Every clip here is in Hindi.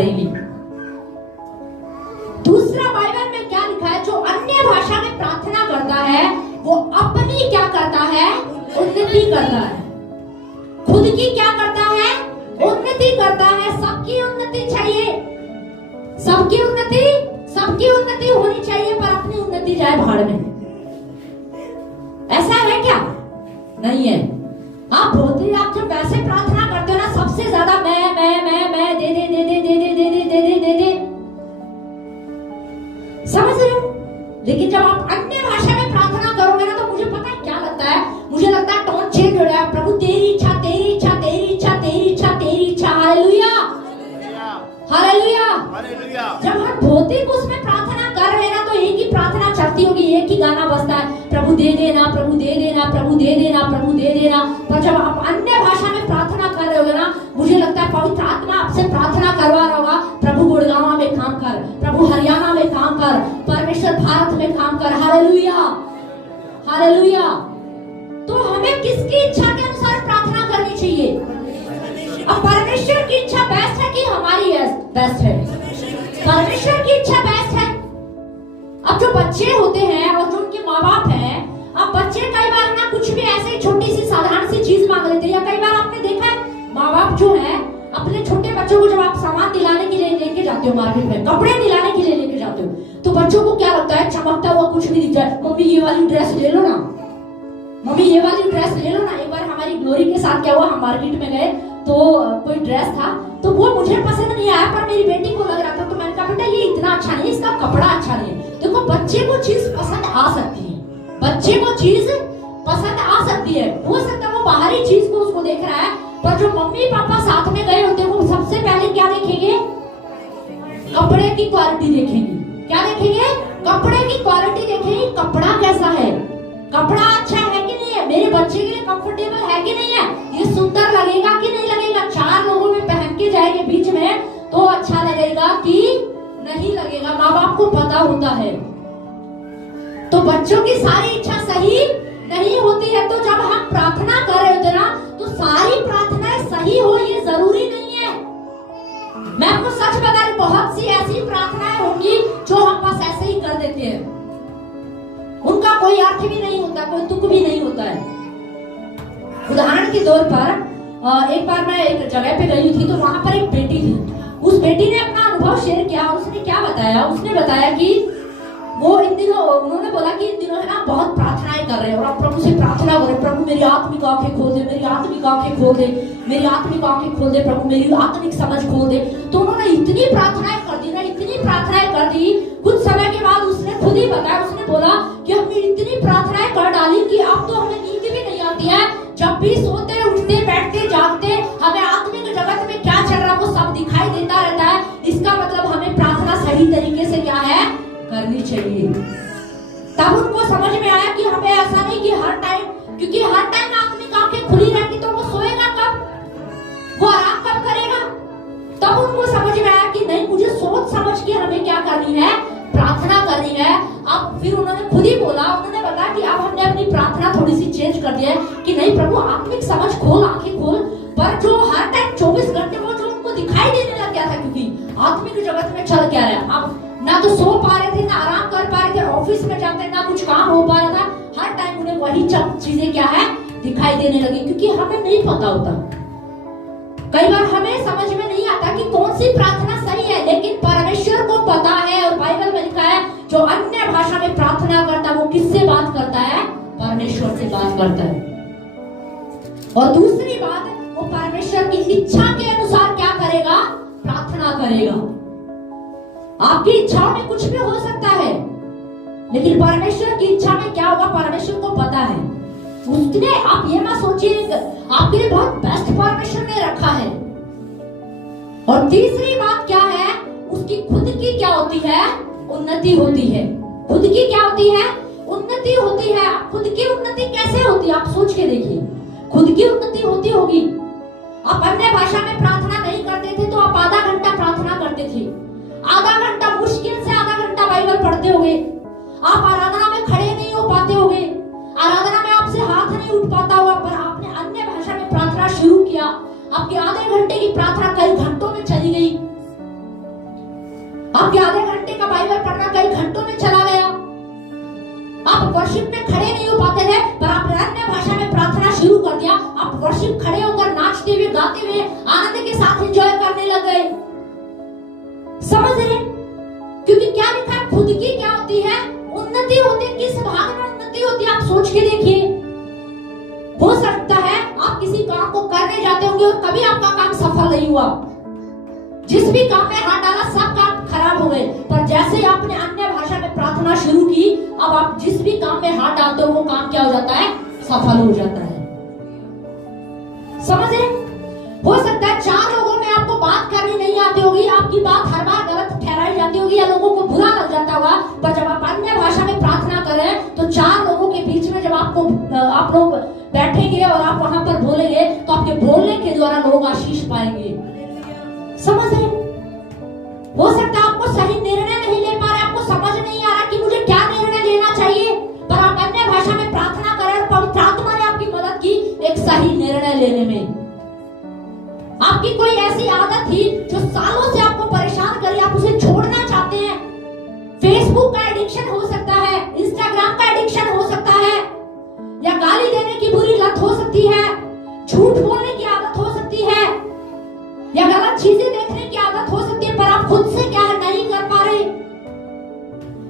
करेगी। दूसरा बाइबल में क्या लिखा है, जो अन्य भाषा में प्रार्थना करता है वो अपनी क्या करता है, उन्नति करता है। खुद की क्या करता है, उन्नति करता है। सबकी उन्नति चाहिए, सबकी उन्नति होनी चाहिए, पर अपनी उन्नति जाए भाड़ में। ऐसा है क्या? नहीं है। आप बहुत ही, आप जब वैसे प्रार्थना करते हो ना, सबसे ज्यादा मैं दे दे दे दे दे दे दे दे दे दे दे, समझ रहे हो? लेकिन जब आप अन्य भाषा में प्रार्थना करोगे ना, तो मुझे पता है क्या लगता है, मुझे लगता है टोन चेंज हो रहा है। प्रभु तेरी इच्छा, तेरी इच्छा, तेरी इच्छा, तेरी इच्छा, तेरी इच्छा। Hallelujah, hallelujah, hallelujah. जब हम भौतिक उसमें प्रार्थना कर रहे हैं ना, तो एक ही प्रार्थना चलती होगी, एक ही गाना बजता है, प्रभु दे देना, प्रभु दे देना, प्रभु दे देना, प्रभु दे देना। पर जब आप अन्य भाषा में प्रार्थना कर रहे होगे ना, मुझे लगता है पवित्र आत्मा आपसे प्रार्थना करवा रहा होगा, प्रभु गुड़गांव में काम कर, प्रभु हरियाणा में काम कर, परमेश्वर भारत में काम कर। Hallelujah, hallelujah. तो हमें किसकी इच्छा के अनुसार प्रार्थना करनी चाहिए? अब परमेश्वर की इच्छा बेस्ट है कि हमारी बेस्ट है? परमेश्वर की इच्छा बेस्ट है। अब जो बच्चे होते हैं और जो उनके माँ बाप हैं, अब बच्चे कई बार ना कुछ भी ऐसे छोटी सी साधारण सी चीज मांग लेते हैं। या कई बार आपने देखा है, माँ बाप जो है अपने छोटे बच्चों को जब आप सामान दिलाने के लिए लेके जाते हो मार्केट में, कपड़े दिलाने के लिए लेके जाते हो, तो बच्चों को क्या लगता है, चमकता हुआ कुछ भी दिख जाए, मम्मी ये वाली ड्रेस ले लो ना, मम्मी ये वाली ड्रेस ले लो ना। एक बार हमारी ग्लोरी के साथ क्या हुआ, हम मार्केट में गए तो कोई ड्रेस था, तो वो मुझे पसंद नहीं आया, पर मेरी बेटी को लग रहा था, तो मैंने कहा बेटा ये इतना अच्छा नहीं, इसका कपड़ा अच्छा नहीं है। देखो बच्चे को चीज पसंद आ सकती है, बच्चे को चीज पसंद आ सकती है, हो सकता है वो बाहरी चीज को उसको देख रहा है, पर जो मम्मी पापा साथ में गए होते हैं वो सबसे पहले क्या देखेंगे, कपड़े की क्वालिटी देखेंगे। क्या देखेंगे? कपड़े की क्वालिटी देखेंगे, कपड़ा कैसा है, कपड़ा अच्छा है कि नहीं है, मेरे बच्चे के लिए कंफर्टेबल है कि नहीं है, ये सुंदर लगेगा कि नहीं लगेगा, चार लोगों में पहन के जाएंगे बीच में तो अच्छा लगेगा कि नहीं लगेगा। माँ बाप को पता होता है। तो बच्चों की सारी इच्छा सही नहीं होती है। तो जब हम प्रार्थना कर रहे होते ना, तो सारी प्रार्थनाएं सही हो ये जरूरी नहीं है। मैं आपको सच बता रही, बहुत सी ऐसी प्रार्थनाएं होंगी जो हम बस ऐसे ही कर देते हैं, उनका कोई अर्थ भी नहीं होता, कोई तुक भी नहीं होता है। उदाहरण के तौर पर एक बार मैं एक जगह पे गई थी, तो वहां पर एक बेटी थी। उस बेटी ने अपना अनुभव शेयर किया। उसने क्या बताया, उसने बताया कि वो इन दिनों, उन्होंने बोला कि इन दिनों है ना बहुत प्रार्थनाएं कर रहे हैं और आप प्रभु से प्रार्थना करें, प्रभु मेरी आत्मिक आंखें खोल दे, मेरी आत्मिक आंखें खोल दे, मेरी आत्मिक आंखें खोल दे, प्रभु मेरी आत्मिक समझ खोल दे। तो उन्होंने इतनी प्रार्थनाएं कर दी ना, इतनी प्रार्थनाएं कर दी। कुछ समय के बाद उसने खुद ही बताया, उसने बोला कि हमने इतनी प्रार्थनाएं कर डाली कि अब तो हमें नींद भी नहीं आती है। जब भी सोते उठते बैठते जागते हमें आत्मिक जगत में क्या चल रहा है वो सब दिखाई देता रहता है। इसका मतलब हमें प्रार्थना सही तरीके से क्या है करनी चाहिए। तब उनको समझ में आया कि हमें ऐसा नहीं कि हर टाइम, क्योंकि हर टाइम आत्मिक आंखें खुली रहेंगी तो वो सोएगा कब, वो आराम कब करेगा। तब उनको समझ में आया कि नहीं, मुझे सोच समझ के हमें क्या करनी है, प्रार्थना करनी है। अब फिर उन्होंने खुद ही बोला, उन्होंने बताया कि अब हमने अपनी प्रार्थना थोड़ी सी चेंज कर दिया है कि नहीं प्रभु आत्मिक समझ खोल, आंखें खोल। पर जो हर टाइम 24 घंटे वो जो उनको दिखाई देने लग गया था, क्योंकि आत्मिक जगत में चल क्या रहा है, अब ना तो सो पा रहे थे, ना आराम कर पा रहे थे, ऑफिस में जाते ना कुछ काम हो पा रहा था, हर टाइम उन्हें वही चीजें क्या है दिखाई देने लगी। क्योंकि हमें नहीं पता होता, कई बार हमें समझ में नहीं आता कि कौन सी प्रार्थना सही है, लेकिन परमेश्वर को पता है। और बाइबल में लिखा है जो अन्य भाषा में प्रार्थना करता है वो किससे बात करता है, परमेश्वर से बात करता है। और दूसरी बात, वो परमेश्वर की इच्छा के अनुसार क्या करेगा, प्रार्थना करेगा। आपकी इच्छाओं में कुछ भी हो सकता है, लेकिन परमेश्वर की इच्छा में क्या होगा परमेश्वर को पता है। उसने, आप ये मत सोचिए, आपके लिए बहुत बेस्ट परमेश्वर ने रखा है। और तीसरी बात क्या है, उसकी खुद की क्या होती है, उन्नति होती है। खुद की क्या होती है, उन्नति होती है। खुद की उन्नति कैसे होती है, आप सोच के देखिए। खुद की उन्नति होती होगी, आप अन्य भाषा में प्रार्थना नहीं करते थे तो आप आधा घंटा प्रार्थना करते थे, आधा घंटा, मुश्किल से आधा घंटा बाइबल पढ़ते होगे। आप आराधना में खड़े नहीं हो पाते होगे, आराधना में आपसे हाथ नहीं उठ पाता होगा, पर आपने अन्य भाषा में प्रार्थना शुरू किया, आपके आधे घंटे की प्रार्थना कई घंटों में चली गई। आपके आधे घंटे का बाइबल पढ़ना कई घंटों में चला गया। आप वर्शिप में खड़े नहीं हो पाते थे, पर आपने अन्य भाषा में प्रार्थना शुरू कर दिया। आप वर्शिप खड़े होकर नाचते हुए, गाते हुए, आनंद के साथ एंजॉय करने लग गए। समझ रहे? क्योंकि क्या लिखा है, खुद की क्या होती है उन्नति होती है। किस भाग में उन्नति होती है आप सोच के देखिए। हो सकता है आप किसी काम को करने जाते होंगे और कभी आपका काम सफल नहीं हुआ। जिस भी काम में हाथ डाला सब काम खराब हो गए, पर जैसे ही आपने अन्य भाषा में प्रार्थना शुरू की, अब आप जिस भी काम में हाथ डालते हो वो काम क्या हो जाता है, सफल हो जाता है। समझ रहे? हो सकता है 4 लोगों में आपको बात करनी नहीं आती होगी, आपकी बात हर बार गलत ठहराई जाती होगी या लोगों को बुरा लग जाता होगा, पर जब आप अन्य भाषा में प्रार्थना करें तो 4 लोगों के बीच में जब आप लोग बैठेंगे और आप वहां पर बोलेंगे तो आपके बोलने के द्वारा लोग आशीष पाएंगे। समझ रहे? हो सकता है आपको सही निर्णय नहीं ले पा रहे, आपको समझ नहीं आ रहा कि मुझे क्या निर्णय लेना चाहिए, पर आप अन्य भाषा में प्रार्थना करें, पवित्र आत्मा ने आपकी मदद की एक सही निर्णय लेने में। आपकी कोई ऐसी आदत थी जो सालों से आपको परेशान कर रही है, आप उसे छोड़ना चाहते हैं। फेसबुक का एडिक्शन हो सकता है, इंस्टाग्राम का एडिक्शन हो सकता है, या गाली देने की बुरी लत हो सकती है, झूठ बोलने की आदत हो सकती है, या गलत चीजें देखने की आदत हो सकती है, पर आप खुद से क्या नहीं कर पा रहे।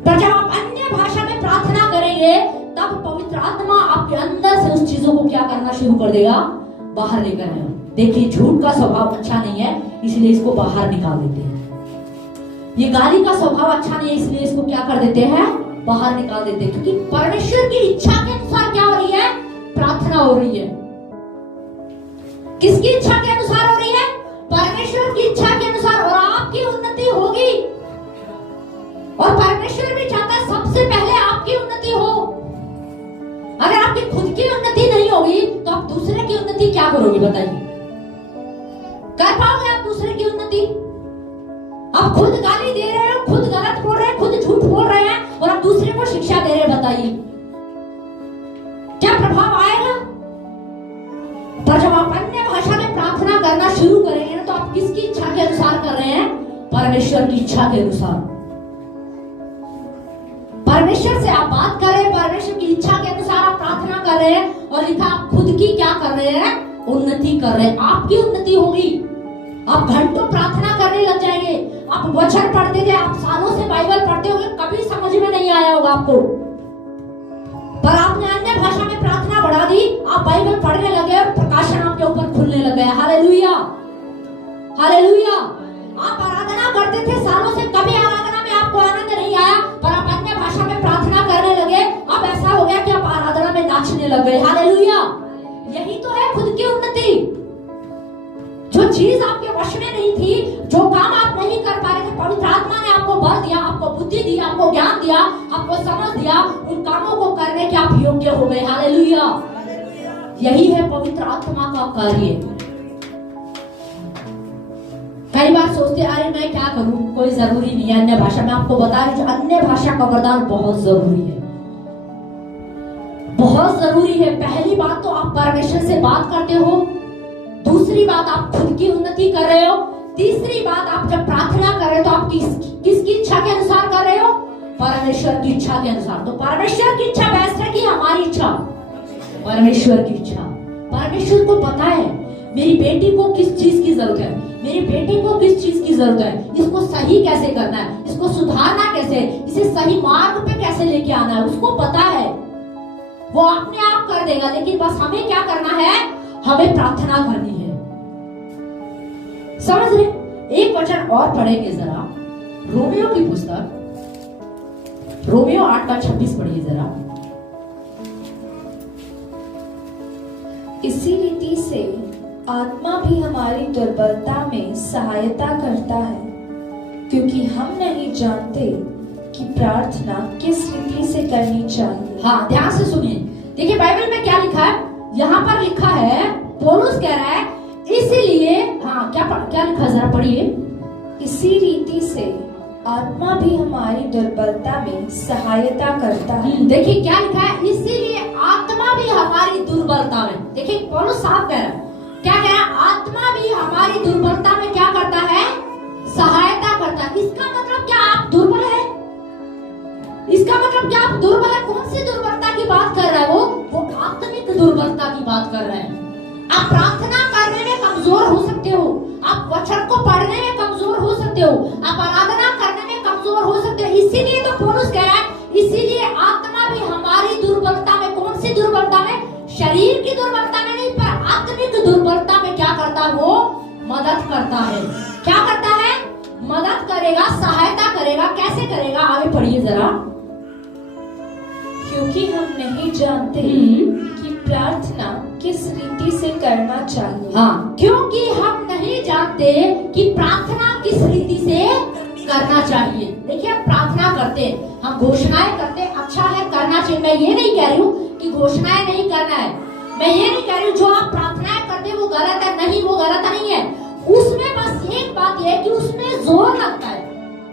पर जब आप अन्य भाषा में प्रार्थना करेंगे तब पवित्र आत्मा आपके अंदर से उस चीजों को क्या करना शुरू कर देगा, बाहर लेकर आएगा। देखिए, झूठ का स्वभाव अच्छा नहीं है, इसलिए इसको बाहर निकाल देते हैं। ये गाली का स्वभाव अच्छा नहीं है, इसलिए इसको क्या कर देते हैं, बाहर निकाल देते हैं। क्योंकि परमेश्वर की इच्छा के अनुसार क्या हो रही है, प्रार्थना हो रही है। किसकी इच्छा के अनुसार हो रही है, परमेश्वर की इच्छा के अनुसार, और आपकी उन्नति होगी। और परमेश्वर भी चाहता है सबसे पहले आपकी उन्नति हो। अगर आपकी खुद की उन्नति नहीं होगी तो आप दूसरे की उन्नति क्या करोगे, बताइए? कर पाओगे आप दूसरे की उन्नति? आप खुद गाली दे रहे हो, खुद गलत बोल रहे हैं, खुद झूठ बोल रहे हैं, और आप दूसरे को शिक्षा दे रहे हैं, बताइए क्या प्रभाव आएगा? पर जब आप अन्य भाषा में प्रार्थना करना शुरू करेंगे ना, तो आप किसकी इच्छा के अनुसार कर रहे हैं, परमेश्वर की इच्छा के अनुसार। परमेश्वर से आप बात कर रहे हैं, परमेश्वर की इच्छा के अनुसार आप प्रार्थना कर रहे हैं, और लिखा आप खुद की क्या कर रहे हैं, उन्नति कर रहे हैं। आपकी उन्नति होगी। आप घंटों प्रार्थना करने लग जाएंगे। आप वचन पढ़ते थे, आप सालों से बाइबल पढ़ते होंगे, कभी समझ में नहीं आया होगा आपको, पर आपने अन्य भाषा में प्रार्थना बढ़ा दी, आप बाइबल पढ़ने लगे और प्रकाशन आपके ऊपर खुलने लग गया। Hallelujah, hallelujah. आप आराधना करते थे सालों से, कभी आराधना में आपको आनंद नहीं आया, पर आप अन्य भाषा में प्रार्थना करने लगे, अब ऐसा हो गया कि आप आराधना में नाचने लग गए। हालेलुया। यही तो है खुद की उन्नति। जो चीज आपके वश में नहीं थी, जो काम आप नहीं कर पा रहे थे, पवित्र आत्मा ने आपको बल दिया, आपको बुद्धि दी, आपको ज्ञान दिया, आपको समझ दिया, उन कामों को करने के आप योग्य हो गए। हालेलुया। यही है पवित्र आत्मा का कार्य। कई बार सोचते अरे मैं क्या करूं, कोई जरूरी नहीं है अन्य भाषा में। आपको बता रही, अन्य भाषा का वरदान बहुत जरूरी है, बहुत जरूरी है। पहली बात तो आप परमेश्वर से बात करते हो, दूसरी बात आप खुद की उन्नति कर रहे हो, तीसरी बात आप जब प्रार्थना कर रहे हो तो आप किसकी इच्छा के अनुसार कर रहे हो, परमेश्वर की इच्छा के अनुसार। तो परमेश्वर की इच्छा बेस्ट है कि हमारी इच्छा, परमेश्वर की इच्छा। परमेश्वर को पता है मेरी बेटी को किस चीज की जरूरत है, मेरे बेटे को किस चीज की जरूरत है, इसको सही कैसे करना है, इसको सुधारना कैसे, इसे सही मार्ग पे कैसे लेके आना है, उसको पता है। वो अपने आप कर देगा, लेकिन बस हमें क्या करना है, हमें प्रार्थना करनी है। समझ रहे? एक वचन और पढ़ेंगे जरा, रोमियो की पुस्तक, रोमियो 8:26 पढ़िए जरा। इसी रीति से आत्मा भी हमारी दुर्बलता में सहायता करता है, क्योंकि हम नहीं जानते कि प्रार्थना किस रीति से करनी चाहिए। हाँ, ध्यान से सुनिए। देखिए बाइबल में क्या लिखा है, यहाँ पर लिखा है, पौलुस कह रहा है इसीलिए, हाँ क्या लिखा जरा पढ़िए। इसी रीति से आत्मा भी हमारी दुर्बलता में सहायता करता है। देखिए क्या लिखा है, इसीलिए आत्मा भी हमारी दुर्बलता में। देखिए पौलुस साफ कह रहा है, क्या कह रहा है, आत्मा भी हमारी दुर्बलता में क्या करता है, सहायता करता है। इसका मतलब क्या आप दुर्बल है? इसका मतलब क्या आप दुर्बल है? कौन सी दुर्बलता की बात कर रहा है वो आत्मिक दुर्बलता की बात कर रहे हैं। आप प्रार्थना करने में कमजोर हो सकते हो, आप वचन को पढ़ने में कमजोर हो सकते हो, आप आराधना करने में कमजोर हो सकते हो। इसीलिए तो पौलुस कह रहा है, इसीलिए आत्मा भी हमारी दुर्बलता में, कौन सी दुर्बलता में? शरीर की दुर्बलता में नहीं, पर आत्मिक दुर्बलता में क्या करता है? वो मदद करता है। क्या करता है? मदद करेगा, सहायता करेगा। कैसे करेगा? आगे पढ़िए जरा। क्योंकि हम नहीं जानते कि प्रार्थना किस रीति से करना चाहिए। हाँ, क्योंकि हम नहीं जानते कि प्रार्थना किस रीति से करना चाहिए। देखिए, हम प्रार्थना करते हैं, हम घोषणाएं करते हैं, अच्छा है, करना चाहिए। मैं ये नहीं कह रही हूँ कि घोषणाएं नहीं करना है, मैं ये नहीं कह रही हूँ जो आप प्रार्थनाएं करते हैं वो गलत है। नहीं, वो गलत नहीं है। उसमें बस एक बात है कि उसमें जोर लगता है,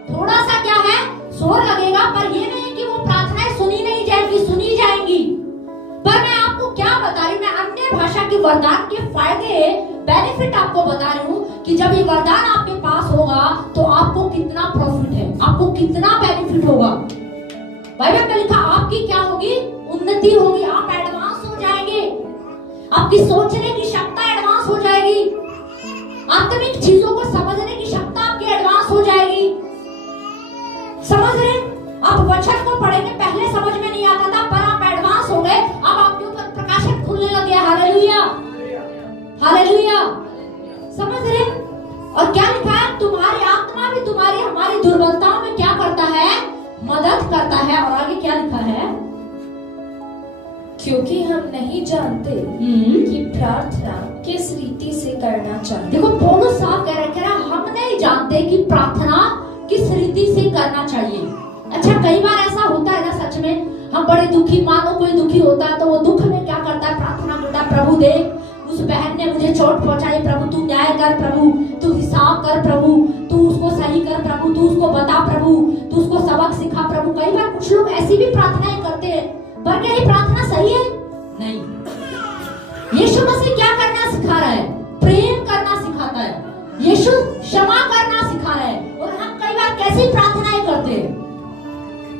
थोड़ा सा क्या है, जोर लगेगा, पर ये नहीं कि वो प्रार्थनाएं सुनी नहीं जाएगी, सुनी जाएंगी। पर मैं आपको क्या बता रही हूँ, मैं अन्य भाषा के वरदान के फायदे, बेनिफिट आपको बता रही हूँ कि जब ये वरदान आपके पास होगा तो आपको कितना प्रॉफिट है, आपको कितना बेनिफिट होगा। बाइबल में लिखा, आपकी क्या होगी? उन्नति होगी, आप एडवांस हो जाएंगे, आपकी सोचने की क्षमता एडवांस हो जाएगी, आत्मिक चीजों को समझने की क्षमता आपकी एडवांस हो जाएगी। समझ रहे? आप वचन को पढ़ेंगे, पहले समझ में नहीं आता था, पर आप एडवांस हो गए, अब आपके ऊपर प्रकाशन खुलने लग गया। Hallelujah, hallelujah. समझ रहे? और क्या लिखा है? तुम्हारी आत्मा भी तुम्हारी, हमारी दुर्बलताओं में क्या करता है? मदद करता है। और आगे क्या लिखा है? क्योंकि हम नहीं जानते कि प्रार्थना किस रीति से करना चाहिए। देखो, पौलुस साहब कह रहे हैं, हम नहीं जानते कि प्रार्थना किस रीति से करना चाहिए। अच्छा, कई बार ऐसा होता है ना, सच में हम बड़े दुखी, मानो कोई दुखी होता है तो वो दुख में क्या करता है? प्रार्थना करता है, प्रभु देख, उस बहन ने मुझे चोट पहुंचाई, प्रभु तू न्याय कर, प्रभु तू हिसाब कर, प्रभु तू उसको सही कर, प्रभु तू उसको बता, प्रभु तू उसको सबक सिखा, प्रभु। कई बार कुछ लोग ऐसी भी प्रार्थनाएं करते हैं, पर क्या ये प्रार्थना सही है? नहीं। यीशु मसीह क्या करना सिखा रहा है? प्रेम करना सिखाता है। यीशु क्षमा करना सिखा रहा है। और हम कई बार कैसी प्रार्थनाएं करते हैं,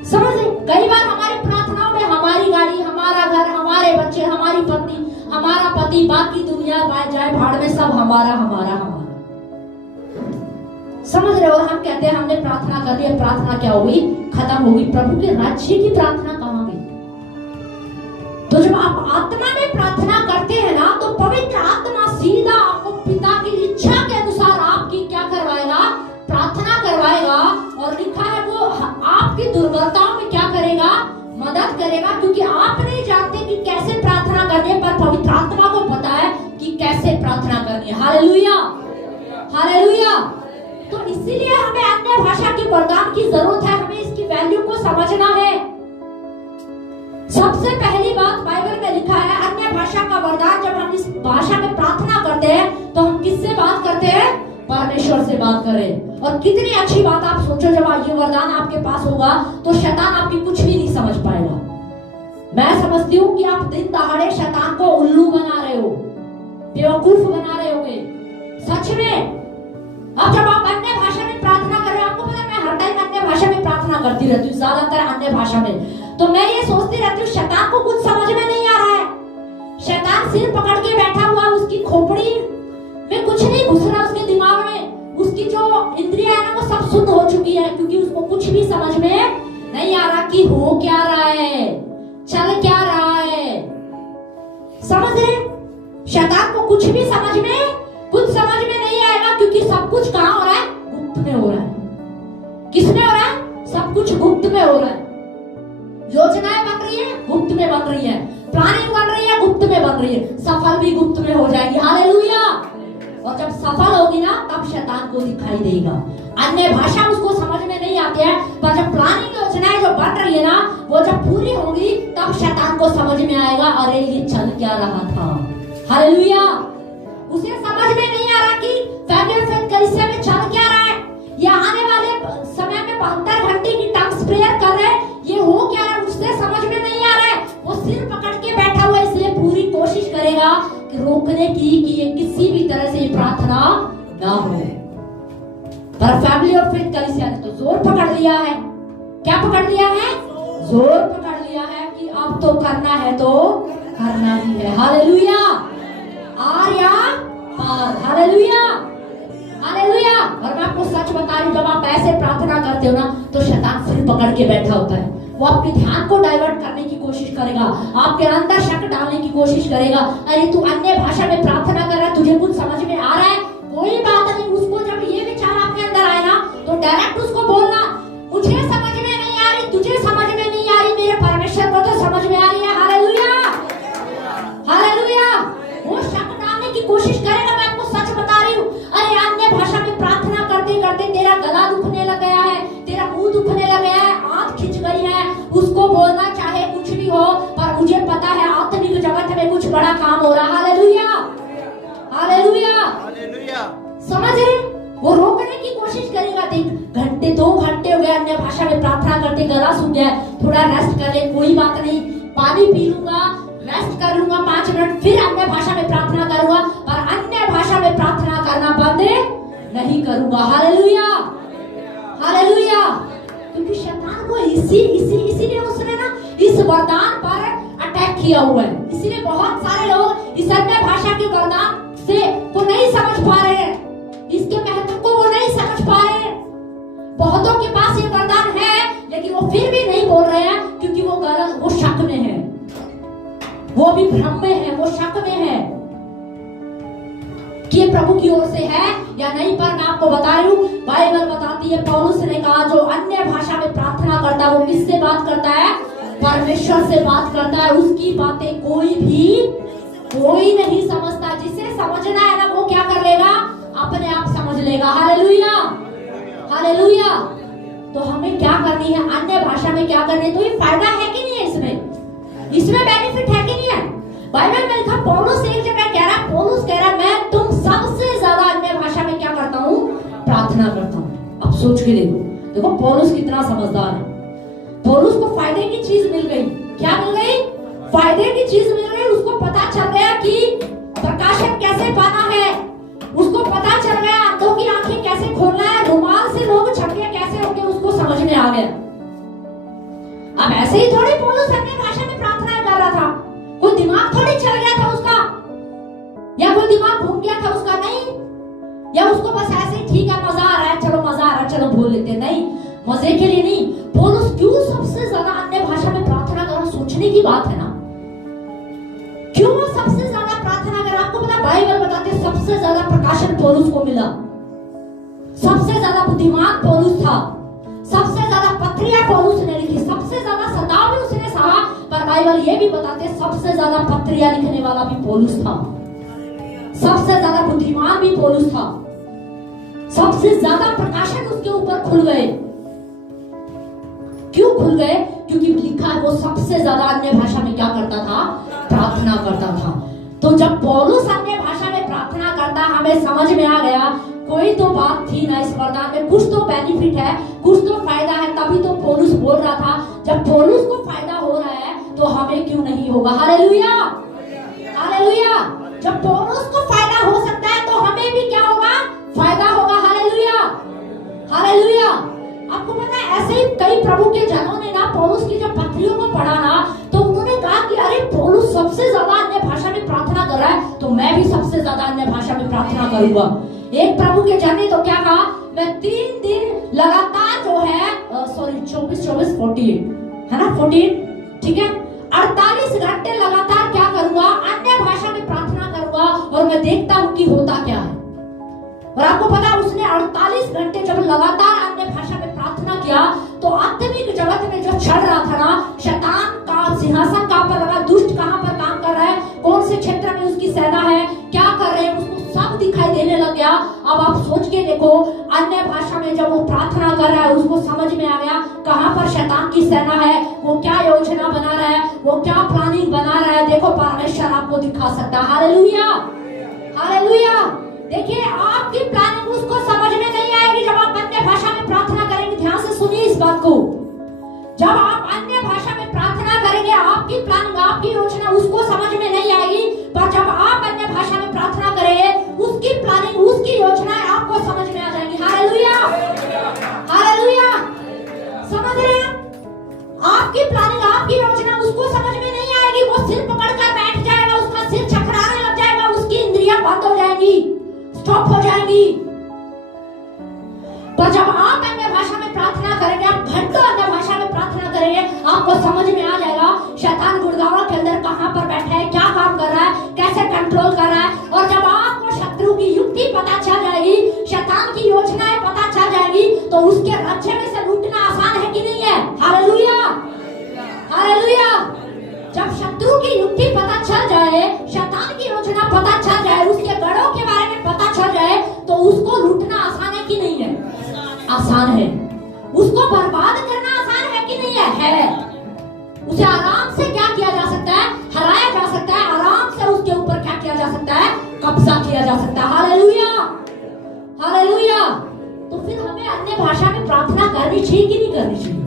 समझ रहे? कई बार हमारी प्रार्थनाओं में हमारी गाड़ी, हमारा घर, हमारे बच्चे, हमारी पत्नी, हमारा पति, बाकी दुनिया जाए भाड़ में, सब हमारा हमारा हमारा। समझ रहे? और हम कहते हैं हमने प्रार्थना कर दी, प्रार्थना क्या होगी? खत्म होगी। प्रभु के राज्य की प्रार्थना कहाँ गई? तो जब आप आत्मा में प्रार्थना करते हैं ना, तो पवित्र आत्मा सीधा आपको पिता की इच्छा के अनुसार आपकी क्या करवाएगा? प्रार्थना करवाएगा। और लिखा है वो आपकी दुर्बलताओं में क्या करेगा? मदद करेगा। क्योंकि आप नहीं जानते कि कैसे प्रार्थना करनी है, पर पवित्र आत्मा को पता है कि कैसे प्रार्थना करनी है। Hallelujah, hallelujah. तो इसीलिए हमें अन्य भाषा के वरदान की जरूरत है, हमें इसकी वैल्यू को समझना है। सबसे पहली बात बाइबल में लिखा है, अन्य भाषा का वरदान, जब हम इस भाषा में प्रार्थना करते हैं तो हम किससे बात करते हैं? परमेश्वर से बात करें। और कितनी अच्छी बात, आप सोचो, जब ये वरदान आपके पास होगा तो शैतान आपकी कुछ भी नहीं समझ पाएगा। मैं समझती हूँ कि आप दिन दहाड़े शैतान को उल्लू बना रहे हो, बेवकूफ बना रहे होगे, सच में। अब जब आप अन्य भाषा में प्रार्थना कर रहे हो, आपको पता है मैं हर टाइम अन्य भाषा में प्रार्थना करती रहती हूँ, ज्यादातर अन्य भाषा में। तो मैं ये सोचती रहती हूँ शैतान को कुछ समझ में नहीं आ रहा है, शैतान सिर पकड़ के बैठा हुआ, उसकी खोपड़ी में कुछ नहीं घुस रहा, उसके दिमाग में, उसकी जो इंद्रियां है ना वो सब सुन्न हो चुकी है, क्योंकि उसको कुछ भी समझ में नहीं आ रहा कि हो क्या रहा है, चल क्या रहा है। समझ रहे? शैतान को कुछ भी समझ में नहीं आएगा, क्योंकि सब कुछ कहाँ हो रहा है? गुप्त में हो रहा है। किसमें हो रहा है? सब कुछ गुप्त में हो रहा है। योजनाएं बन रही है, गुप्त में बन रही है, प्लानिंग बन रही है, गुप्त में बन रही है, सफल भी गुप्त में हो जाएगी। हालेलुया। और जब सफल होगी ना, तब शैतान को दिखाई देगा। अन्य भाषा उसको समझ में नहीं आती है, पर जब प्लानिंग योजनाएं जो बन रही है ना, वो जब पूरी होगी तब शैतान को समझ में आएगा, अरे ये चल क्या रहा था। हालेलुया। उसे समझ में नहीं आ रहा कि फैमिली फेथ कलीसिया में चल क्या रहा है, ये आने वाले समय में 72 घंटे की टंग्स प्रेयर कर रहे हैं, ये हो क्या रहा है, उससे समझ में नहीं आ रहा है। वो सिर पकड़ के बैठा हुआ, इसलिए पूरी कोशिश करेगा कि रोकने की, कि ये किसी भी तरह से प्रार्थना ना हो। पर फैमिली ऑफ फेथ कलीसिया ने तो जोर पकड़ लिया है। क्या पकड़ लिया है? जोर पकड़ लिया है कि अब तो करना है तो करना ही है। हालेलुया, आर या पार। Hallelujah, hallelujah. और मैं आपको सच बता रही हूं, जब आप ऐसे प्रार्थना करते हो ना तो शैतान सिर पकड़ के बैठा होता है। वो आपके ध्यान को डाइवर्ट करने की कोशिश करेगा, आपके अंदर शक डालने की कोशिश करेगा। अरे तू अन्य भाषा में प्रार्थना कर रहा है, तुझे कुछ समझ में आ रहा है? कोई बात नहीं। उसको जब ये विचार आपके अंदर आए ना तो डायरेक्ट उसको बोलना, मुझे समझ में नहीं आ रही, तुझे समझ में नहीं आ रही, मेरे परमेश्वर को तो समझ में आ रही है। Hallelujah, hallelujah. वो शक डालने की कोशिश करेगा। मैं आपको सच बता रही हूँ, अरे अन्य भाषा में प्रार्थना करते करते तेरा गला दुखने लग गया है, तेरा मुंह दुखने लग गया है, आंख खिंच गई है, उसको बोलना चाहे कुछ भी हो, पर मुझे पता है आत्मिक जगत में कुछ बड़ा काम हो रहा है। Hallelujah, hallelujah, hallelujah. समझ रहे? वो रोकने की कोशिश करेगा। देख, घंटे 2 घंटे हो गए अन्य भाषा में प्रार्थना करते, गला सूख गया, थोड़ा रेस्ट कर ले, कोई बात नहीं, पानी पी लूंगा, रेस्ट कर लूंगा 5 मिनट, फिर अन्य भाषा में प्रार्थना करूंगा, पर अन्य भाषा में प्रार्थना करना बंद नहीं करूंगा। Hallelujah, hallelujah. क्योंकि शैतान को इसीलिए उसने ना इस वरदान पर अटैक किया हुआ है। इसीलिए बहुत सारे लोग इस अन्य भाषा के वरदान से को नहीं समझ पा रहे हैं, इसके महत्व को वो नहीं समझ पा रहे हैं। बहुतों के पास ये वरदान है लेकिन वो फिर भी नहीं बोल रहे हैं, क्योंकि वो गलत, वो शक में है, वो भी भ्रम में है, वो शक में है कि ये प्रभु की ओर से है या नहीं। पर मैं आपको बता रही हूँ, बाइबल बताती है, पौलुस ने कहा जो अन्य भाषा में प्रार्थना करता है वो किससे बात करता है? परमेश्वर से बात करता है। उसकी बातें कोई नहीं समझता। जिसे समझना है ना वो क्या कर लेगा? अपने आप समझ लेगा। Hallelujah, hallelujah. तो हमें क्या करनी है? अन्य भाषा में क्या करनी है? तो ये फायदा है कि नहीं है? इसमें बेनिफिट है कि नहीं है? बाइबल में लिखा, पौलुस एक जगह कह रहा, पौलुस कह रहा मैं तुम सबसे ज्यादा अन्य भाषा में क्या करता हूँ? प्रार्थना करता हूँ। अब सोच के देखो पौलुस कितना समझदार है। पौलुस को फायदे की चीज मिल गई। क्या मिल गई? फायदे की चीज मिल गई। उसको पता चल गया कि प्रकाशन कैसे पाना है, उसको पता चल गया अंधों की आंखें कैसे खोलना है, रुमाल से लोग छक्के कैसे होंगे, उसको समझ में आ गया। अब ऐसे ही थोड़ी पौलुस अन्य भाषा में प्रार्थना कर रहा था, कोई दिमाग थोड़ी चल गया था उसका, या कोई दिमाग घूम गया था उसका, नहीं। या उसको बस ऐसे ही ठीक है, मजा आ रहा है, चलो मजा आ रहा है, चलो बोल लेते हैं, नहीं, मजे के लिए नहीं। पौलुस क्यों सबसे ज्यादा अन्य भाषा में प्रार्थना कर रहा? सोचने की बात है ना, क्यों वो सबसे ज्यादा प्रार्थना कर? आपको पता, बाइबल बताते सबसे ज्यादा प्रकाशन पौलुस को मिला, सबसे ज्यादा बुद्धिमान पौलुस था, सबसे ज्यादा पत्रियां पौलुस ने लिखी, सबसे ज्यादा सताव भी उसने सहा। पर बाइबल ये भी बताते सबसे ज्यादा पत्रियां लिखने वाला भी पौलुस था, सबसे ज्यादा बुद्धिमान भी पौलुस था, सबसे ज्यादा प्रकाशन उसके ऊपर खुल गए। क्यों खुल गए? क्योंकि लिखा है वो सबसे ज्यादा अन्य भाषा में क्या करता था? प्रार्थना करता था। तो जब पौलुस अन्य भाषा में प्रार्थना करता, हमें समझ में आ गया कोई तो बात थी ना इस वरदान में, कुछ तो बेनिफिट है, कुछ तो फायदा है, तभी तो पौलुस बोल रहा था। जब पौलुस को फायदा हो रहा है तो हमें क्यों नहीं होगा? Hallelujah, hallelujah. जब पौलुस को फायदा हो सकता है तो हमें भी क्या होगा? फायदा होगा। Hallelujah, hallelujah. आपको पता है ऐसे ही कई प्रभु के जनों ने ना पौलुस की जब पत्रियों को पढ़ा ना तो उन्होंने कहा कि अरे पौलुस सबसे ज्यादा अन्य भाषा में प्रार्थना कर रहा है तो मैं भी सबसे ज्यादा अन्य भाषा में प्रार्थना करूंगा। एक प्रभु के जन ने तो क्या कहा, मैं 3 दिन लगातार जो है 24 48 है ना, 48 ठीक है, 48 घंटे लगातार क्या करूंगा? अन्य भाषा में प्रार्थना करूंगा और मैं देखता हूं कि होता क्या है। और आपको पता उसने 48 घंटे जब लगातार अन्य भाषा में प्रार्थना किया तो आत्मिक जगत में जो चढ़ रहा था ना, शैतान का सिंहासन कहां पर लगा, दुष्ट कहां पर काम कर रहा है, कौन से क्षेत्र में उसकी सेना है, क्या कर रहे हैं, उसको सब दिखाई देने लग गया। अब आप सोच के देखो, अन्य भाषा में जब वो प्रार्थना कर रहा है उसको समझ में आ गया कहां पर शैतान की सेना है, वो क्या योजना बना रहा है, वो क्या प्लानिंग बना रहा है। देखो परमेश्वर आपको दिखा सकता है। Hallelujah, hallelujah. देखिए आपकी प्लानिंग उसको समझ में नहीं आएगी जब आप अन्य भाषा में प्रार्थना करेंगे। ध्यान से सुनिए इस बात को, जब आप अन्य भाषा में प्रार्थना करेंगे आपकी प्लानिंग, आपकी योजना उसको समझ में नहीं आएगी, पर जब आप अन्य भाषा में प्रार्थना करेंगे उसकी प्लानिंग, उसकी योजनाएं आपको समझ में आ जाएंगी। हालेलुया, समझ में आ जाएगा शैतान गुड़गांव के अंदर कहां पर बैठा है, क्या काम कर रहा है, कैसे कंट्रोल कर रहा है। और जब आपको शत्रु की युक्ति पता चल जाएगी, शैतान की योजनाएं पता चल जाएगी, तो उसके राज्य में से लूटना आसान है कि नहीं है? Hallelujah, hallelujah. जब शत्रु की युक्ति पता चल जाए, शैतान की योजना पता चल जाए, उसके गढ़ों के बारे में पता चल जाए, तो उसको लूटना आसान है कि नहीं है? आसान है। उसको बर्बाद करना आसान है कि नहीं है? है। उसे आराम से क्या किया जा सकता है? हराया जा सकता है। आराम से उसके ऊपर क्या किया जा सकता है? कब्जा किया जा सकता है। Hallelujah, hallelujah. तो फिर हमें अन्य भाषा में प्रार्थना करनी चाहिए कि नहीं करनी चाहिए?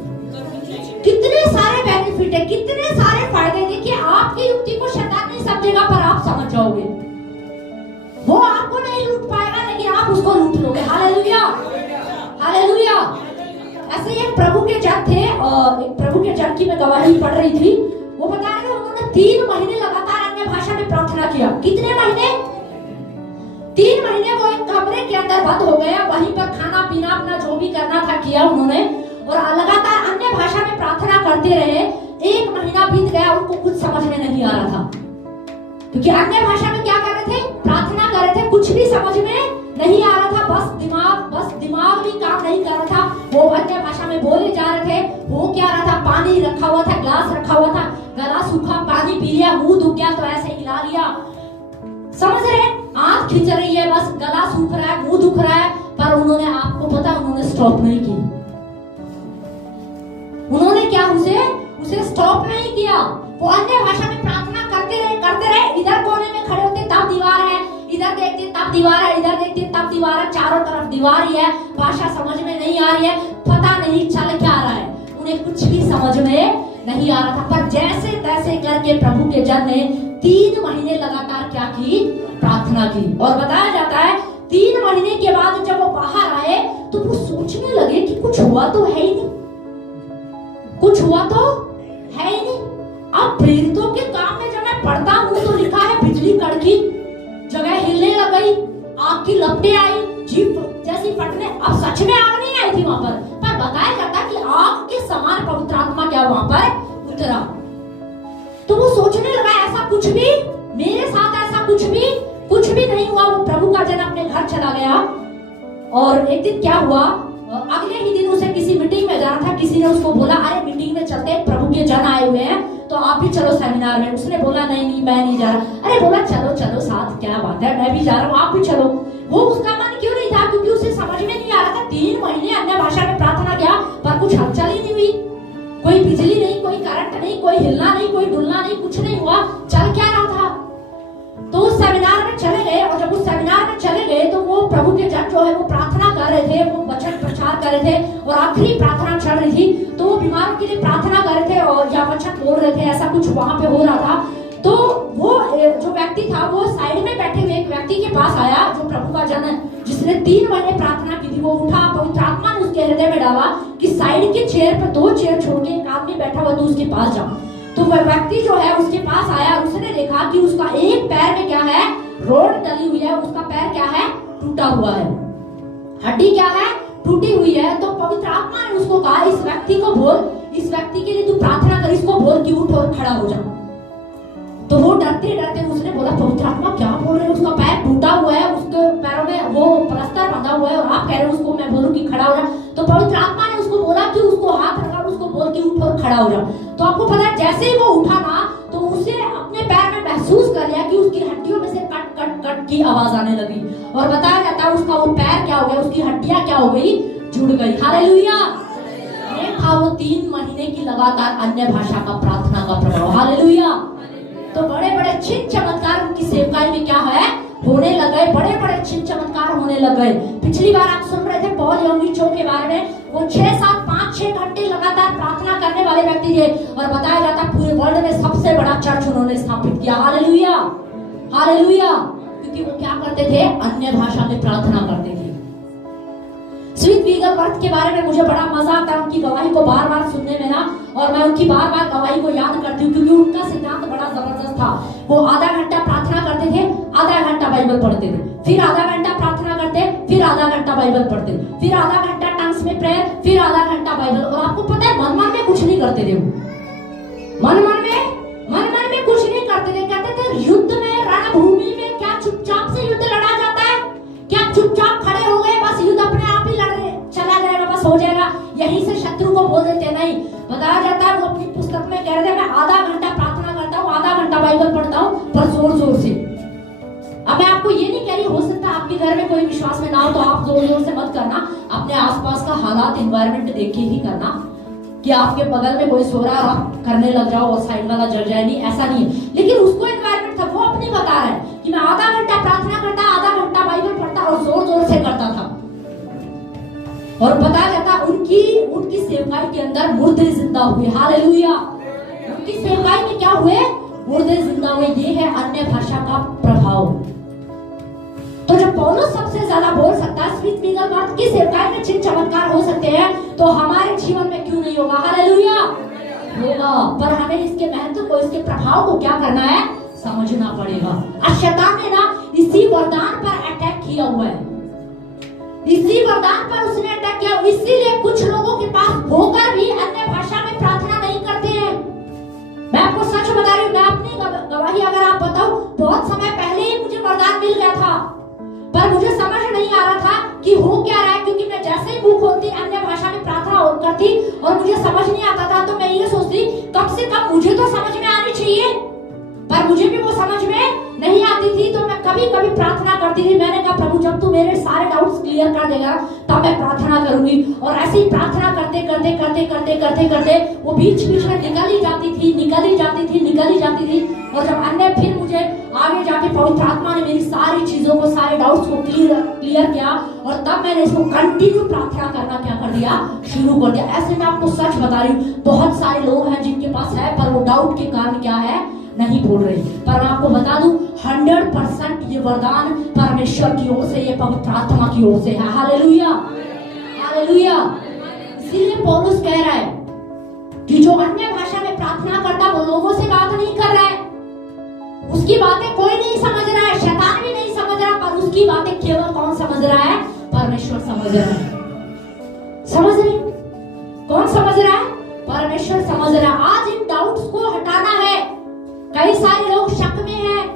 कितने सारे बेनिफिट है, कितने सारे फायदे। देखिए, आपकी युक्ति को शैतान नहीं समझेगा, पर आप समझ जाओगे। वो आपको नहीं लूट पाएगा, लेकिन आप उसको लूट लोगे। Hallelujah, hallelujah. ऐसे एक प्रभु के जन थे, और एक प्रभु के जन की मैं गवाही पढ़ रही थी। वो बता रहे थे उन्होंने 3 महीने लगातार अन्य भाषा में प्रार्थना किया। कितने महीने? 3 महीने वो एक कमरे के अंदर बंद हो गए, वहीं पर खाना पीना अपना जो भी करना था किया उन्होंने, और लगातार अन्य भाषा में प्रार्थना करते रहे। 1 महीना बीत गया, उनको कुछ समझ में नहीं आ रहा था, क्योंकि अन्य भाषा में क्या कर रहे थे? प्रार्थना कर रहे थे, कुछ भी समझ में नहीं आ रहा था। बस दिमाग भी काम नहीं कर रहा था। वो अन्य भाषा में बोले जा रहे थे। हो क्या रहा था? पानी रखा हुआ था, ग्लास रखा हुआ था, गला सूखा, पानी पी लिया, मुंह दुख गया तो ऐसे हिला लिया। समझ रहे? आंख खिंच रही है, बस गला सूख रहा है, मुंह दुख रहा है, पर उन्होंने, आपको पता, उन्होंने स्टॉप नहीं की। उन्होंने क्या उसे स्टॉप नहीं किया। वो अन्य भाषा में प्रार्थना करते रहे। इधर कोने में खड़े होते, तब दीवार है, इधर देखते तब दीवार है, इधर देखते तब दीवार है, चारों तरफ दीवार ही है। भाषा समझ में नहीं आ रही है, पता नहीं चल क्या रहा है, उन्हें कुछ भी समझ में नहीं आ रहा था। पर जैसे तैसे करके प्रभु के जन ने 3 महीने लगातार क्या की? प्रार्थना की। और बताया जाता है 3 महीने के बाद जब वो बाहर आए, तो वो सोचने लगे कि कुछ हुआ तो है ही नहीं, कुछ हुआ तो है ही नहीं। अब प्रेरितों के काम में जब मैं पढ़ता हूँ तो लिखा है बिजली कड़की, जगह हिलने लग गई, आग की लपटें आई, जीप जैसी फटने। अब सच में आग नहीं आई थी वहां पर बताया जाता कि आग के समान पवित्र आत्मा क्या वहां पर उतरा। तो वो सोचने लगा ऐसा कुछ भी मेरे साथ, ऐसा कुछ भी नहीं हुआ। वो प्रभु का जन अपने घर चला गया। और एक दिन क्या हुआ, अगले ही दिन उसे किसी मीटिंग में जाना था। किसी ने उसको बोला, अरे मीटिंग में चलते, प्रभु के जन आए हुए हैं, तो आप भी चलो सेमिनार में। उसने बोला नहीं मैं नहीं जा रहा। अरे बोला चलो साथ, क्या बात है, मैं भी जा रहा हूँ, आप भी चलो। वो उसका मन क्यों नहीं था? क्योंकि उसे समझ में नहीं आ रहा था। 3 महीने अन्य भाषा में प्रार्थना किया, पर कुछ हलचल ही नहीं हुई। कोई बिजली नहीं, कोई करंट नहीं, कोई हिलना नहीं, कोई डुलना नहीं, कुछ नहीं हुआ। चल क्या रहा था? तो उस सेमिनार में चले गए। और जब उस सेमिनार में चले गए तो वो प्रभु के जन जो है वो प्रार्थना कर रहे थे, वो वचन प्रचार कर रहे थे, और आखिरी प्रार्थना चल रही थी। तो वो बीमारों के लिए प्रार्थना कर रहे थे और या वचन बोल रहे थे, ऐसा कुछ वहां पे हो रहा था। तो वो जो व्यक्ति था, वो साइड में बैठे हुए एक व्यक्ति के पास आया, जो प्रभु का जन है, जिसने 3 महीने प्रार्थना की थी। वो उठा, पवित्र आत्मा ने उसके हृदय में डाला कि साइड के चेयर पर 2 चेयर छोड़ के एक आदमी बैठा हुआ, तो उसके पास जाओ। तो वह व्यक्ति जो है उसके पास आया। उसने देखा कि उसका एक पैर में क्या है? रोड डली हुई है। उसका पैर क्या है? टूटा हुआ है, हड्डी क्या है? टूटी हुई है। तो पवित्र आत्मा ने उसको कहा, इस व्यक्ति को बोल, इस व्यक्ति के लिए तू प्रार्थना कर, इसको बोल कि उठ और खड़ा हो जा। तो वो डरते डरते उसने बोला, पवित्र आत्मा क्या बोल रहे हैं? उसका पैर टूटा हुआ है, उसके पैरों में वो प्लास्टर बंधा हुआ है, और आप कह रहे हो उसको मैं बोलूं कि खड़ा हो जा। तो पवित्र आत्मा ने उसको बोला कि उसको हाथ रखा, उसको बोल कि उठ और खड़ा हो जा। तो आपको पता है, जैसे ही वो उठा ना, तो उसे अपने पैर में महसूस कर लिया कि उसकी हड्डियों में से कट कट कट की आवाज आने लगी। और बताया जाता है उसका वो पैर क्या हो गया, उसकी हड्डियां क्या हो गई? जुड़ गई। हालेलुया। ये था वो 3 महीने की लगातार अन्य भाषा का प्रार्थना का प्रभाव। हालेलुया। तो बड़े बड़े चिन्ह चमत्कार उनकी सेवकाई में क्या है? होने लग गए। बड़े बड़े चिन्ह चमत्कार होने लग गए। पिछली बार आप सुन रहे थे पॉल यंगी चो के बारे में। वो 6 7 5 6 घंटे लगातार प्रार्थना करने वाले व्यक्ति थे, और बताया जाता पूरे वर्ल्ड में सबसे बड़ा चर्च उन्होंने स्थापित किया। Hallelujah, hallelujah. क्योंकि वो क्या करते थे? अन्य भाषा में प्रार्थना करते थे। स्वीट वीगलवर्थ के बारे में मुझे बड़ा मजा आता है, उनकी गवाही को बार बार सुनने में ना, और मैं उनकी बार बार गवाही को याद करती हूँ, क्योंकि उनका सिद्धांत बड़ा जबरदस्त था। वो आधा घंटा प्रार्थना करते थे, आधा घंटा बाइबल पढ़ते थे, फिर आधा घंटा प्रार्थना करते, फिर आधा घंटा बाइबल पढ़ते, फिर आधा घंटा टंग्स में प्रेयर, फिर आधा घंटा बाइबल। और आपको पता है मन में कुछ नहीं करते थे वो, मन मन में कुछ नहीं करते थे। कहते थे युद्ध में, रणभूमि में क्या चुपचाप से युद्ध लड़ा जाता है? क्या चुपचाप खड़े हो गए बस युद्ध अपने आप ही चला जाएगा, बस हो जाएगा, यहीं से शत्रु को बोल देते? नहीं, बताया जाता है, वो अपनी पुस्तक में कह रहे थे, मैं आधा घंटा प्रार्थना करता हूँ, आधा घंटा बाइबल पढ़ता हूँ, पर जोर जोर से। अब मैं आपको ये नहीं कह रही, हो सकता है आपके घर में कोई विश्वास में ना हो तो आप जोर जोर से मत करना, अपने आसपास का हालात, एनवायरनमेंट देख के ही करना, कि आपके बगल में कोई सो रहा है और आप करने लग जाओ और साइड वाला जल जाए, नहीं, ऐसा नहीं है। लेकिन उसको एनवायरनमेंट था, वो अपनी बता रहा है कि मैं आधा घंटा प्रार्थना करता, आधा घंटा बाइबल पढ़ता और जोर जोर से करता था। और बताया जाता उनकी सेवकाई के अंदर मुर्दे जिंदा हुए। हालेलुया। उनकी सेवकाई में क्या हुए? मुर्दे जिंदा हुए। ये है अन्य भाषा का प्रभाव। तो जब पौलुस सबसे ज्यादा बोल सकता है, स्पिरिट लीगल बात की सेवकाई में चिन्ह चमत्कार हो सकते हैं, तो हमारे जीवन में क्यों नहीं होगा? हालेलुया, होगा। पर हमें इसके महत्व को, इसके प्रभाव को क्या करना है? समझना पड़ेगा। आज शैतान ने ना इसी वरदान पर अटैक किया हुआ है, इसी वरदान पर उसने अटैक किया। इसीलिए कुछ लोगों के पास होकर भी अन्य भाषा में प्रार्थना नहीं करते हैं। मैं आपको सच बता रही हूँ, मैं अपनी गवाही अगर आप बताऊं, बहुत समय पहले ही मुझे वरदान मिल गया था, पर मुझे समझ नहीं आ रहा था कि हो क्या रहा है, क्योंकि मैं जैसे ही मुंह खोलती अन्य भाषा में प्रार्थना करती और मुझे समझ नहीं आता था, तो मैं ये सोचती कम से कम मुझे तो समझ में आनी चाहिए, पर मुझे भी वो समझ में नहीं आती थी। तो मैं कभी कभी प्रार्थना करती थी। मैंने कहा प्रभु जब तू मेरे सारे डाउट्स क्लियर कर देगा तब मैं प्रार्थना करूंगी। और ऐसे ही प्रार्थना करते करते करते करते करते करते वो बीच बीच में निकल ही जाती थी। और जब अन्य फिर मुझे आगे जाके पवित्र आत्मा ने मेरी सारी चीजों को, सारे डाउट्स को क्लियर किया, और तब मैंने इसको कंटिन्यू प्रार्थना करना क्या कर दिया? शुरू कर दिया। ऐसे मैं आपको सच बता रही हूँ, बहुत सारे लोग हैं जिनके पास है, पर वो डाउट के कारण क्या है? नहीं बोल रही। पर मैं आपको बता दूं 100% ये वरदान परमेश्वर की ओर से, ये पवित्र आत्मा की ओर से है। Hallelujah, hallelujah. इसीलिए पौलुस कह रहा है कि जो अन्य भाषा में प्रार्थना करता वो लोगों से बात नहीं कर रहा है, उसकी बातें कोई नहीं समझ रहा है, शैतान भी नहीं समझ रहा, पर उसकी बातें केवल कौन समझ रहा है? परमेश्वर समझ रहा है। समझ रही? कौन समझ रहा है? परमेश्वर समझ रहा है। आज इन डाउट्स को हटाना है। कई सारे लोग शक में हैं,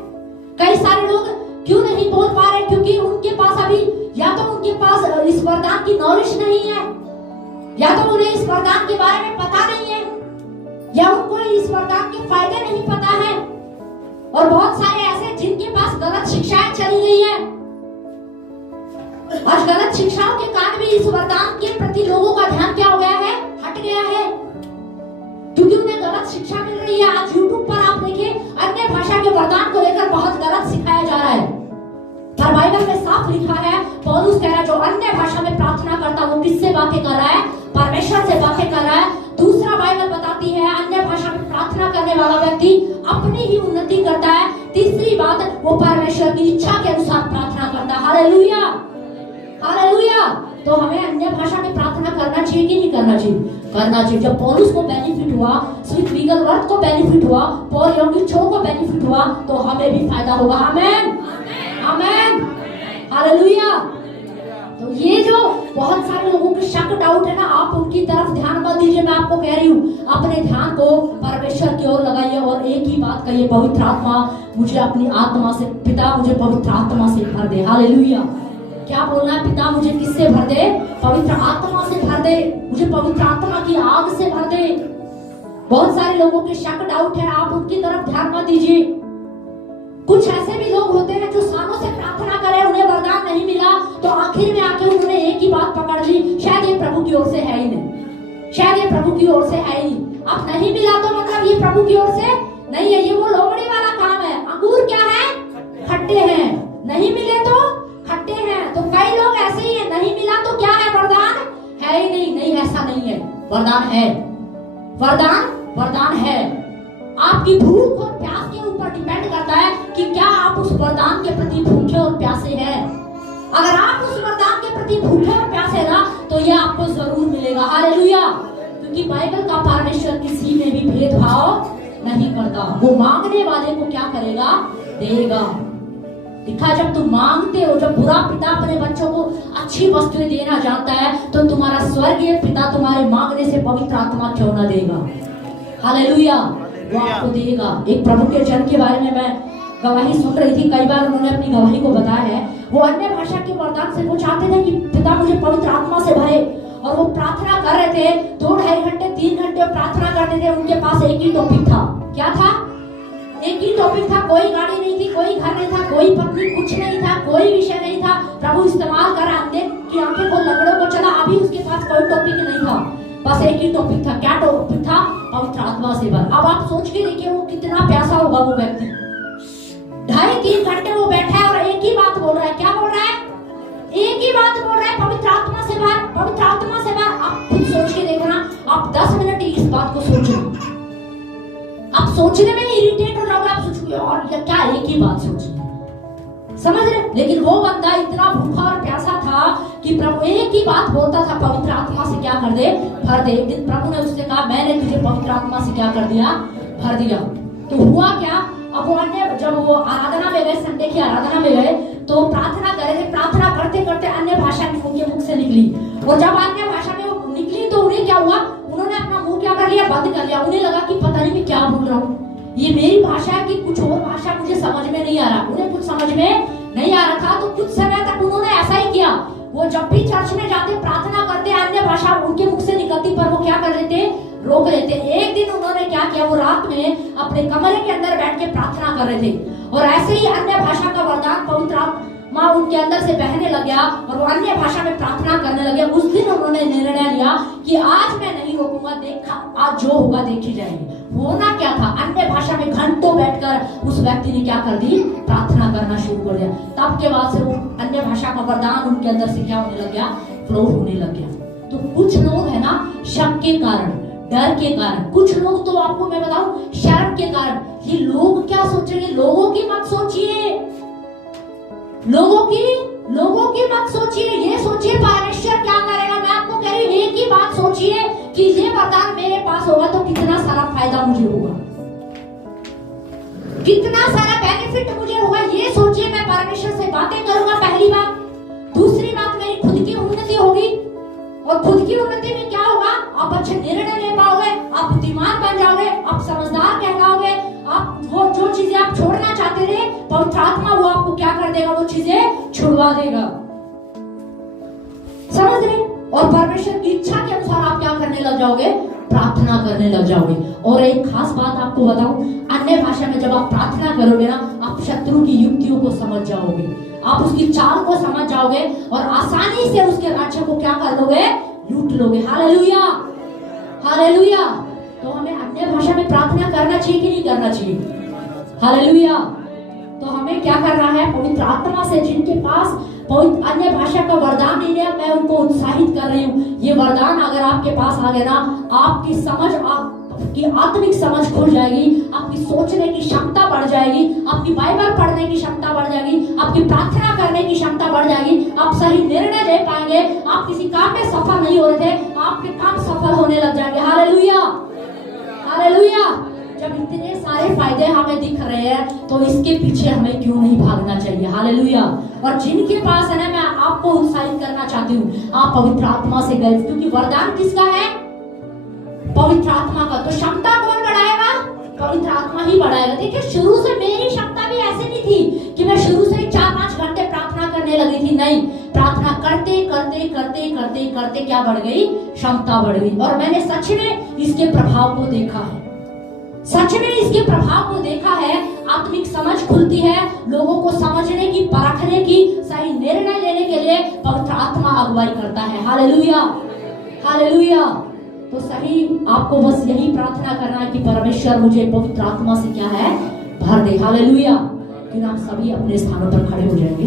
कई सारे लोग क्यों नहीं बोल पा रहे? क्योंकि उनके पास अभी या तो उनके पास इस वरदान की नॉलेज नहीं है, या तो उन्हें इस वरदान के बारे में पता नहीं है, या उनको इस वरदान के फायदे नहीं पता है। और बहुत सारे ऐसे जिनके पास गलत शिक्षाएं चली गई है। आज गलत शिक्षाओं के कारण भी इस वरदान के प्रति लोगों का ध्यान क्या हो गया है? हट गया है, क्योंकि उन्हें गलत शिक्षा मिल रही है। आज यूट्यूब पर आप देखिए, अन्य भाषा के वरदान को लेकर बहुत गलत सिखाया जा रहा है। पर बाइबल में साफ लिखा है, पौलुस कह रहा है जो अन्य भाषा में प्रार्थना करता वो किससे बातें कर रहा है? परमेश्वर से बातें कर रहा है। दूसरा बाइबल बताती है अन्य भाषा में प्रार्थना करने वाला व्यक्ति अपनी ही उन्नति करता है। तीसरी बात, वो परमेश्वर की इच्छा के अनुसार प्रार्थना करता है। Hallelujah, hallelujah. तो हमें अन्य भाषा में प्रार्थना करना चाहिए कि नहीं करना चाहिए? करना चाहिए। जब पौलुस को बेनिफिट हुआ, स्वीट वीगल वर्थ को बेनिफिट हुआ, पॉल योंगी छो को बेनिफिट हुआ, तो हमें भी फायदा होगा। आमेन, आमेन, हालेलुया। तो ये जो बहुत सारे लोगों के शक डाउट है ना, आप उनकी तरफ ध्यान मत दीजिए। मैं आपको कह रही हूँ अपने ध्यान को परमेश्वर की ओर लगाइए और एक ही बात कहिए, पवित्र आत्मा मुझे अपनी आत्मा से, पिता मुझे पवित्र आत्मा से भर दे। हालेलुया। क्या बोलना है? पिता मुझे किससे भर दे? पवित्र आत्मा से भर दे, मुझे पवित्र आत्मा की आग से भर दे। बहुत सारे लोगों के शक डाउट है, आप उनकी तरफ ध्यान मत दीजिए। कुछ ऐसे भी लोग होते हैं जो सालों से प्रार्थना करे, उन्हें वरदान नहीं मिला, तो आखिर में आके उन्होंने एक ही बात पकड़ ली, शायद ये प्रभु की ओर से है ही नहीं, शायद ये प्रभु की ओर से है ही नहीं। अब नहीं मिला तो मतलब ये प्रभु की ओर से नहीं है, ये वो लोमड़ी वाला काम है। अंगूर क्या है? खट्टे हैं, नहीं मिले तो खट्टे हैं। तो कई लोग ऐसे ही है, नहीं मिला तो क्या है? वरदान है ही नहीं। नहीं, ऐसा नहीं है, वरदान है, वरदान वरदान है। आपकी भूख और प्यास के ऊपर डिपेंड करता है कि क्या आप उस वरदान के प्रति भूखे और प्यासे हैं। अगर आप उस वरदान के प्रति भूखे और प्यासे ना, तो यह आपको जरूर मिलेगा। हालेलुया। क्योंकि बाइबल का परमेश्वर किसी में भी भेदभाव नहीं करता, वो मांगने वाले को क्या करेगा? देगा। लिखा, जब तुम मांगते हो, जब बुरा पिता अपने बच्चों को अच्छी वस्तुएं देना जानता है, तो तुम्हारा स्वर्गीय पिता तुम्हारे मांगने से पवित्र आत्मा क्यों ना देगा? हालेलुया। वो आपको देगा। एक प्रभु के जन के बारे में मैं गवाही सुन रही थी, कई बार उन्होंने अपनी गवाही को बताया है। वो अन्य भाषा के वरदान से वो चाहते थे कि पिता मुझे पवित्र आत्मा से भरे, और वो प्रार्थना कर रहे थे 2-2.5 घंटे 3 घंटे प्रार्थना करते थे। उनके पास एक ही टॉपिक था। क्या था? एक ही टॉपिक था। कोई गाड़ी नहीं थी, कोई घर नहीं था, कोई पत्नी, कुछ नहीं था, कोई विषय नहीं था। प्रभु इस्तेमाल कर अंधे की आंखें को, लंगड़ों को चला। अभी उसके पास कोई टॉपिक नहीं था, बस एक ही टॉपिक था। क्या टॉपिक था? पवित्र आत्मा से भर। अब आप सोच के देखिए वो कितना प्यासा होगा वो व्यक्ति। 2.5-3 घंटे वो बैठा है और एक ही बात बोल रहा है। क्या बोल रहा है? एक ही बात बोल रहा है, पवित्र आत्मा से भर, पवित्र आत्मा से भर। आप खुद सोच के देखो ना, आप 10 मिनट इस बात को सोचो। आप सोचने में इरिटेट हो जाओगे, आप सोचोगे और क्या एक ही बात सोची, समझ रहे? लेकिन वो बंदा इतना भूखा और प्यासा था कि प्रभु एक ही बात बोलता था, पवित्र आत्मा से क्या कर दे? भर दे। एक दिन प्रभु ने उससे कहा, मैंने तुझे पवित्र आत्मा से क्या कर दिया? भर दिया। तो हुआ क्या? अब वो अन्य, जब वो आराधना में गए, संडे की आराधना में गए, तो प्रार्थना कर रहे थे। प्रार्थना करते करते अन्य भाषा उनके मुख से निकली, और जब अन्य भाषा में वो निकली तो उन्हें क्या हुआ? उन्होंने अपना मुंह क्या कर लिया? बंद कर लिया। उन्हें लगा कि पता नहीं मैं क्या बोल रहा हूँ, ये मेरी भाषा है कि कुछ और भाषा मुझे समझ में नहीं आ रहा। उन्हें कुछ समझ में नहीं आ रहा था। तो कुछ समय तक उन्होंने ऐसा ही किया। वो जब भी चर्च में जाते, प्रार्थना करते, अन्य भाषा उनके मुख से निकलती, पर वो क्या कर लेते? रोक लेते। एक दिन उन्होंने क्या किया? वो रात में अपने कमरे के अंदर बैठ के प्रार्थना कर रहे थे, और ऐसे ही अन्य भाषा का वरदान, पवित्र आत्मा उनके अंदर से बहने लग गया, और वो अन्य भाषा में प्रार्थना करने लगे। उस दिन उन्होंने निर्णय लिया कि आज मैं नहीं रोकूंगा, देखा आज जो होगा देखी जाएगी। होना क्या था? अन्य भाषा में घंटों बैठकर उस व्यक्ति ने क्या कर दी? प्रार्थना करना शुरू कर दिया। तब के बाद से वो अन्य भाषा का वरदान उनके अंदर से क्या होने लग गया? फ्लो होने लग गया। तो कुछ लोग है ना, शक के कारण, डर के कारण, कुछ लोग तो आपको मैं बताऊं शर्म के कारण। ये लोग क्या सोचेंगे? लोगों की मत सोचिए, लोगों की मत सोचिए। ये सोचिए परमेश्वर क्या करेगा। मैं आपको कह रही हूँ, एक ही बात सोचिए कि ये वरदान मेरे पास होगा तो कितना सारा फायदा मुझे होगा, कितना सारा बेनिफिट मुझे होगा। ये सोचिए। मैं परमेश्वर से बातें करूंगा, पहली बात। दूसरी बात, मेरी खुद की उन्नति होगी, और खुद की उन्नति में क्या होगा? आप अच्छे निर्णय ले पाओगे, आप बुद्धिमान बन जाओगे, आप समझदार कहलाओगे। आप वो जो चीजें आप छोड़ना चाहते थे, पवित्र आत्मा वो आपको क्या कर देगा? वो चीजें छुड़वा देगा, समझ रहे? और परमेश्वर की इच्छा के अनुसार आप क्या करने लग जाओगे? प्रार्थना करने लग जाओगे। और एक खास बात आपको बताऊं, अन्य भाषा में जब आप प्रार्थना करोगे ना, आप शत्रु की युक्तियों को समझ जाओगे, आप उसकी चाल को समझ जाओगे, और आसानी से उसके राज्य को क्या कर लोगे? लूट लोगे। Hallelujah, hallelujah. तो हमें अन्य भाषा में प्रार्थना करना चाहिए कि नहीं करना चाहिए? हालेलुया। तो हमें क्या करना है? पवित्र आत्मा से, जिनके पास पवित्र अन्य भाषा का वरदान नहीं है, मैं उनको उत्साहित कर रही हूँ। ये वरदान अगर आपके पास आ गया ना, आपकी समझ, आपकी आत्मिक समझ खुल जाएगी, आपकी सोचने की क्षमता बढ़ जाएगी, आपकी बाइबल पढ़ने की क्षमता बढ़ जाएगी, आपकी प्रार्थना करने की क्षमता बढ़ जाएगी, आप सही निर्णय ले पाएंगे। आप किसी काम में सफल नहीं हो रहे थे, आपके काम सफल होने लग जाएंगे। Hallelujah, hallelujah. जब इतने सारे फायदे हमें दिख रहे हैं, तो इसके पीछे हमें क्यों नहीं भागना चाहिए? हालेलुया। और जिनके पास है ना, मैं आपको उत्साहित करना चाहती हूँ, आप पवित्र आत्मा से गए, क्योंकि वरदान किसका है? पवित्र आत्मा का। तो क्षमता कौन बढ़ाएगा? पवित्र आत्मा ही बढ़ाएगा। देखिए, शुरू से मेरी क्षमता भी ऐसे नहीं थी कि मैं शुरू से 4-5 घंटे प्रार्थना करने लगी थी। नहीं, प्रार्थना करते करते करते करते करते क्या बढ़ गई? क्षमता बढ़ गई। और मैंने सच में इसके प्रभाव को देखा है, सच में इसके प्रभाव को देखा है। आत्मिक समझ खुलती है, लोगों को समझने की, परखने की, सही निर्णय लेने के लिए पवित्र आत्मा अगुवाई करता है। Hallelujah, hallelujah. तो सही आपको बस यही प्रार्थना करना है कि परमेश्वर मुझे पवित्र आत्मा से क्या है? भर दे। हालेलुया। फिर आप सभी अपने स्थानों पर खड़े हो जाएंगे।